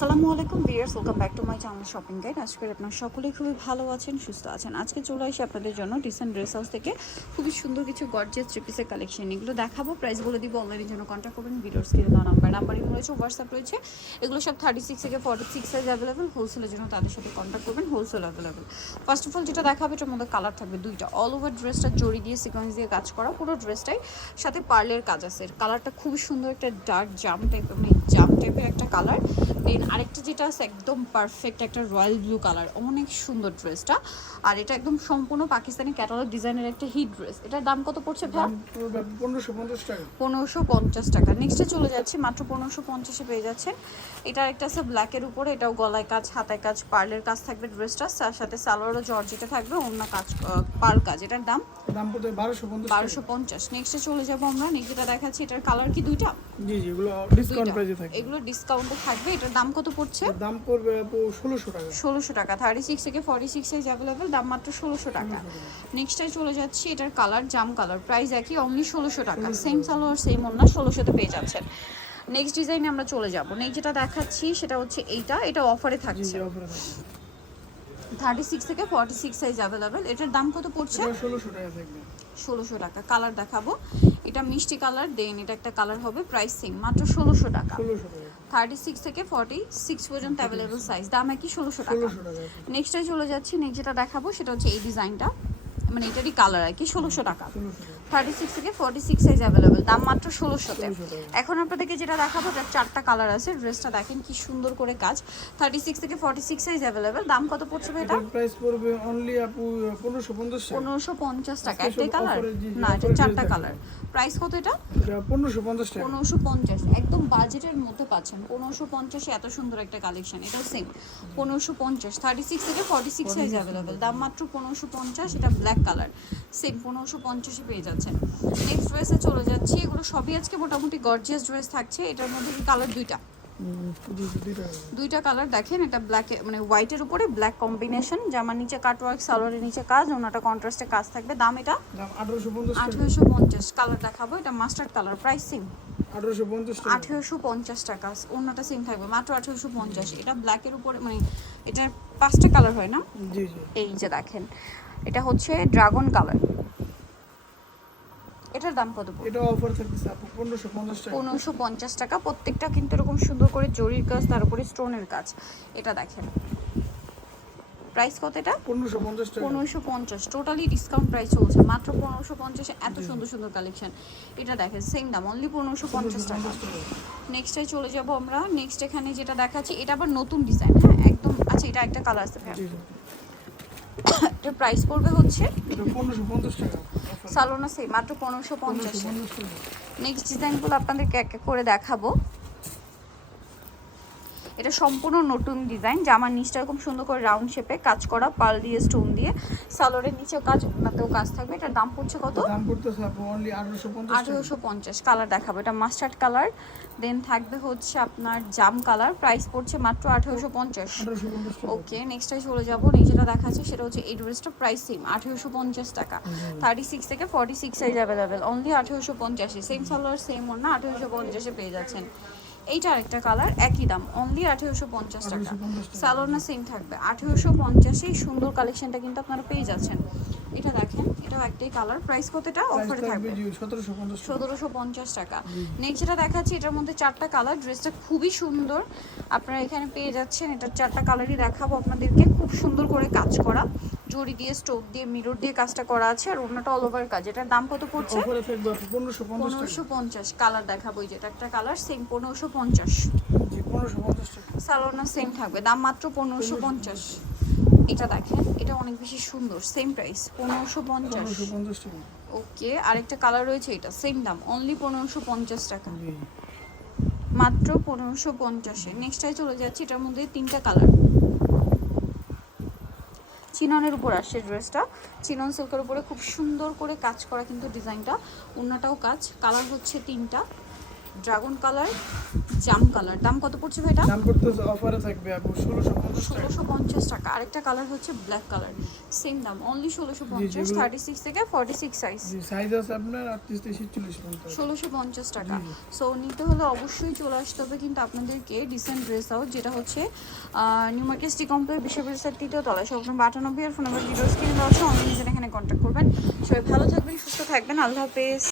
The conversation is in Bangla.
আসসালামু আলাইকুম viewers welcome back to my channel shopping guide আজকে আপনারা সকলেই খুবই ভালো আছেন, সুস্থ আছেন। আজকে চলে আসি আপনাদের জন্য ডিসেন্ট ড্রেস হাউস থেকে। খুবই সুন্দর কিছু গর্জিয়াস থ্রি পিসের কালেকশন এগুলো দেখাবো প্রাইস বলে দিব অনলাইনের জন্য কন্ট্যাক্ট করবেন, ভিডিওর স্ক্রিনে দেওয়া নাম্বার নাম্বারিং রয়েছে হোয়াটসঅ্যাপ রয়েছে। এগুলো সব থার্টি সিক্স থেকে ফর্টি সিক্স সাইজ অ্যাভেলেবেল হোলসেলের জন্য তাদের সাথে কন্ট্যাক্ট করবেন wholesale available first of all যেটা দেখাবে, এটার মধ্যে কালার থাকবে দুইটা। অল ওভার ড্রেসটা জড়ি দিয়ে সিকোয়েন্স দিয়ে কাজ করা, পুরো ড্রেসটাই সাথে পার্লের কাজ আছে। কালারটা খুবই সুন্দর, একটা ডার্ক জাম টাইপের মানে জাম টাইপের কালার দেন আরেকটা যেটা আছে একদম পারফেক্ট একটা রয়্যাল ব্লু কালার অনেক সুন্দর ড্রেসটা আর এটা একদম সম্পূর্ণ পাকিস্তানি ক্যাটালগ ডিজাইনের একটা হিট ড্রেস এটার দাম কত পড়ছে ভাই পনেরোশো পঞ্চাশ টাকা। পনেরোশো পঞ্চাশ টাকা। নেক্সটে চলে যাচ্ছে মাত্র পনেরোশো পঞ্চাশে পেয়ে যাচ্ছেন। এটা একটা আছে ব্ল্যাকের উপরে এটাও গলায় কাজ হাতায় কাজ পার্লের কাজ থাকবে ড্রেসটা তার সাথে সালোয়ারও জর্জেটে থাকবে অন্য কাজ পার কাজ। এটার দাম দাম পড়বে বারোশো পঞ্চাশ বারোশো পঞ্চাশ। নেক্সটে চলে যাব আমরা। নেক্সট যেটা দেখাচ্ছি এটার কালার কি দুইটা? জি জি এগুলো ডিসকাউন্ট। প্রাইসে থাকে এগুলো ডিসকাউন্টে থাকবে। এটার দাম কত পড়ছে? দাম পড়বে আপু ষোলোশো টাকা। ষোলোশো টাকা। থার্টি সিক্স থেকে ফর্টি সিক্স সাইজ অ্যাভেলেবেল দাম মাত্র ষোলোশো টাকা। নেক্সটে চলে যাচ্ছি এটার কালার জাম কালার প্রাইস একই অনলি ষোলোশো টাকা। সেম সালোয়ার সেম অন্য ষোলোশোতে পেয়ে যাচ্ছেন। নেক্সট ডিজাইনে আমরা চলে যাব। নেক্সট যেটা দেখাচ্ছি সেটা হচ্ছে এইটা। এটা অফারে থাকছে। অফারে থাকে থার্টি সিক্স থেকে ফর্টি সিক্স সাইজ অ্যাভেলেবেল এটার দাম কত পড়ছে? ষোলোশো টাকা থাকবে। ষোলোশো টাকা। কালার দেখাবো। এটা মিষ্টি কালার দেন এটা একটা কালার হবে প্রাইস সেম মাত্র ষোলোশো টাকা। থার্টি সিক্স থেকে ফর্টি সিক্স পর্যন্ত অ্যাভেলেবেল সাইজ দাম একই টাকা। ষোলোশো টাকা। নেক্সটে চলে যাচ্ছি। নেক্সট যেটা দেখাবো সেটা হচ্ছে এই ডিজাইনটা মানে এটারই কালার আর কি ষোলোশো টাকা। থার্টি সিক্স থেকে ফর্টি সিক্স সাইজ অ্যাভেলেবেল দাম মাত্র ষোলোশোতে। ষোলোশো এখন আপনাদেরকে যেটা দেখাবো তার চারটা কালার আছে ড্রেসটা দেখেন কি সুন্দর করে কাজ। থার্টি সিক্স থেকে ফর্টি সিক্স সাইজ অ্যাভেলেবেল দাম কত পড়ছে এটা? প্রাইস পড়বে অনলি আপু পনেরোশো পঞ্চাশ টাকা। পনেরোশো পঞ্চাশ টাকা একটাই কালার না এটা চারটা কালার প্রাইস কত এটা? এটা পনেরোশো পঞ্চাশ টাকা। পনেরোশো পঞ্চাশ একদম বাজেটের মধ্যে পাচ্ছেন। পনেরোশো পঞ্চাশে এত সুন্দর একটা কালেকশন এটাও সেম পনেরোশো পঞ্চাশ থার্টি সিক্স থেকে ফর্টি সিক্স সাইজ অ্যাভেলেবেল দাম মাত্র পনেরোশো পঞ্চাশ এটা ব্ল্যাক কালার সেম পনেরোশো পঞ্চাশে পেয়ে যাচ্ছেন। নেক্সট ড্রেসে চলে যাচ্ছি এগুলো সবই আজকে মোটামুটি গর্জিয়াস ড্রেস থাকছে এটার মধ্যে কালার দুইটা? দুইটা কালার দেখেন এটা ব্ল্যাক মানে হোয়াইটের উপরে ব্ল্যাক কম্বিনেশন জামার নিচে কাটওয়ার্ক সালোয়ারের নিচে কাজ ওনাটা কন্ট্রাস্টে কাজ থাকবে দাম এটা আঠারোশো পঞ্চাশ কালার দেখাবো এটা মাস্টার্ড কালার প্রাইস সেম আঠারোশো পঞ্চাশ টাকা। অন্যটা সেম থাকবে মাত্র আঠেরোশো পঞ্চাশ। এটা ব্ল্যাকের উপরে মানে এটার পাঁচটা কালার হয় না? এই যে দেখেন এটা হচ্ছে ড্রাগন কালার। এটার দাম কত পড়বে? এটা অফার থাকতেছে আপু পনেরোশো পঞ্চাশ টাকা। পনেরোশো পঞ্চাশ টাকা। প্রত্যেকটা কিন্তু এরকম সুন্দর করে জরির কাজ তার উপরে স্টোনের কাজ। এটা দেখেন। প্রাইস কত এটা? পনেরোশো পঞ্চাশ টাকা। পনেরোশো পঞ্চাশ। টোটালি ডিসকাউন্ট প্রাইস চলছে। মাত্র পনেরোশো পঞ্চাশে এত সুন্দর সুন্দর কালেকশন এটা দেখেন সেম দাম অনলি পনেরোশো পঞ্চাশ টাকা। নেক্সটে চলে যাব আমরা। নেক্সট এখানে যেটা দেখাচ্ছি এটা আবার নতুন ডিজাইন হ্যাঁ একদম। আচ্ছা এটা একটা কালার আছে জি প্রাইস পড়বে হচ্ছে সালোনা সেই মাত্র পনেরোশো পঞ্চাশ। নেক্সট ডিজাইনগুলো আপনাদেরকে এক এক করে দেখাবো। এটা সম্পূর্ণ নতুন ডিজাইন। জামার নিচটা এরকম সুন্দর করে রাউন্ড শেপে কাজ করা পাল দিয়ে স্টোন দিয়ে। সালোয়ারের নিচেও কাজ ওনাতেও কাজ থাকবে। এটার দাম পড়ছে কত? দাম পড়তেছে অনলি আঠারোশো পঞ্চাশ কালার দেখাবো। এটা মাস্টার্ড কালার দেন থাকবে হচ্ছে আপনার জাম কালার প্রাইস পড়ছে মাত্র আঠেরোশো পঞ্চাশ। ওকে নেক্সটে চলে যাব। যেটা দেখাচ্ছে সেটা হচ্ছে এই ড্রেসটা প্রাইস সেম আঠেরোশো পঞ্চাশ টাকা। থার্টি সিক্স থেকে forty six size available only আঠেরোশো পঞ্চাশে। সেম সালোয়ার সেম ওর না আঠেরোশো পঞ্চাশে পেয়ে যাচ্ছেন। এইটা আরেকটা কালার একই দাম অনলি আঠেরোশো পঞ্চাশ টাকা। আঠারোশো পঞ্চাশ টাকা। সালোয়ার না সেম থাকবে। আঠেরোশো পঞ্চাশেই সুন্দর কালেকশনটা কিন্তু আপনারা পেয়ে যাচ্ছেন। এটা দেখেন এটাও একটাই কালার প্রাইস কতটা অফারে থাকবে থাকবে। জি সতেরোশো পঞ্চাশ টাকা। নেক্সট যেটা দেখাচ্ছি এটার মধ্যে চারটা কালার ড্রেসটা খুবই সুন্দর। আপনারা এখানে পেয়ে যাচ্ছেন। এটার চারটা কালারই দেখাবো আপনাদেরকে। খুব সুন্দর করে কাজ করা। জড়ি দিয়ে স্টোভ দিয়ে মিরর দিয়ে কাজটা করা আছে। আর অন্যটা অল ওভার কাজ। এটার দাম কত পড়ছে? পনেরোশো পঞ্চাশ কালার দেখাবো এই যেটা একটা কালার সেম পনেরোশো পঞ্চাশ। সালোনা সেম থাকবে। দাম মাত্র পনেরোশো পঞ্চাশ। এটা দেখেন এটা অনেক বেশি সুন্দর সেম প্রাইস পনেরোশো পঞ্চাশ। ওকে আরেকটা কালার রয়েছে এটা সেম দাম অনলি পনেরোশো পঞ্চাশ টাকা। মাত্র পনেরোশো পঞ্চাশে। নেক্সটাই চলে যাচ্ছে এটার মধ্যে তিনটা কালার চিননের উপর আসছে ড্রেসটা চিনন সিল্কের উপরে খুব সুন্দর করে কাজ করা কিন্তু ডিজাইনটা অন্যটাও কাজ কালার হচ্ছে তিনটা। ড্রাগন কালার জাম কালার। দাম কত পড়ছে ভাই দাম করতেছে অফারে থাকবে আপু ষোলোশো পঞ্চাশ টাকা। ষোলোশো পঞ্চাশ আরেকটা কালার হচ্ছে ব্ল্যাক কালার। সেম দাম অনলি ষোলোশো পঞ্চাশ যেগুলো- থার্টি সিক্স থেকে ফর্টি সিক্স সাইজ জি সাইজ আছে আপনার আটত্রিশ থেকে ছিচল্লিশ পর্যন্ত। ষোলোশো পঞ্চাশ টাকা। জি, জি। সো নিতে হলে অবশ্যই চলে আসতে হবে কিন্তু আপনাদেরকে ডিসেন্ট ড্রেস হাউস যেটা হচ্ছে নিউ মার্কেট সিটি কমপ্লেক্স বিশ্ববিদ্যালয়ের তৃতীয় তলায়। সব নম্বর আটানব্বই আর ফোন নাম্বার ভিডিওস কিনে দেওয়া আছে অনলাইনে এখানে কন্ট্যাক্ট করবেন। সবাই ভালো থাকবেন সুস্থ থাকবেন। আল্লাহ হাফেজ।